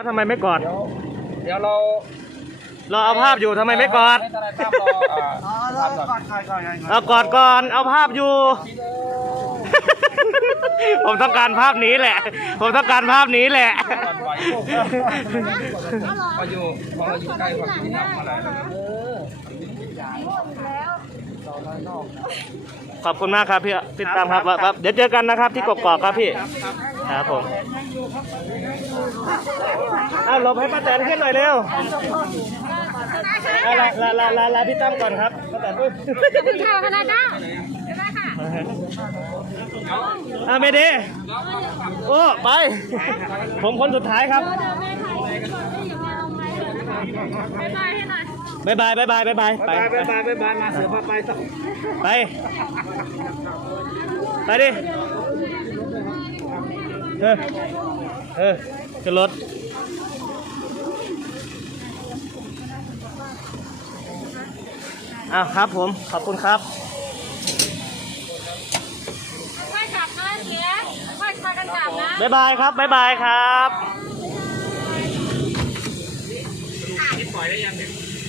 แล้วทำไมไม่กอด เดี๋ยวเดี๋ยวเราเราเอาภาพอยู่ทำไมไม่กอดให้ทนายตั้มรออ่าภาพก่อนเอากอดก่อนเอาภาพอยู่ผมต้องการภาพนี้แหละ ผมต้องการภาพนี้แหละ ก่อนไหวพออยู่พอเราอยู่ใกล้กว่าที่ทำมาหลายแล้วนะขอบคุณมากครับพี่พี่ตามครับว่าว่าเดี๋ยวเจอกันนะครับที่กกอกครับพี่ ครับผมเอา หลบให้ป้าแตนขึ้นหน่อยเร็วเอาลาลาลาลาลาพี่ตั้มก่อนครับป้าแตนปุ๊บคุณข่าวคณะเจ้าได้ค่ะอ่าไม่ดีโอ้ไป ผมคนสุดท้ายครับเดินไม่ถ่ายไม่อยู่มาลงไปบ๊ายบายให้หน่อยบายบายบายบายบายบายไปไปไปไปไปมาเสือพาไปสักไป ไปดิ เออ เออขึ้นรถ อ้าวครับผมขอบคุณครับค่อยขับนะเสียค่อยพากันกลับนะบ๊ายบายครับบ๊ายบายครับ ปล่อยได้ยังเนี่ย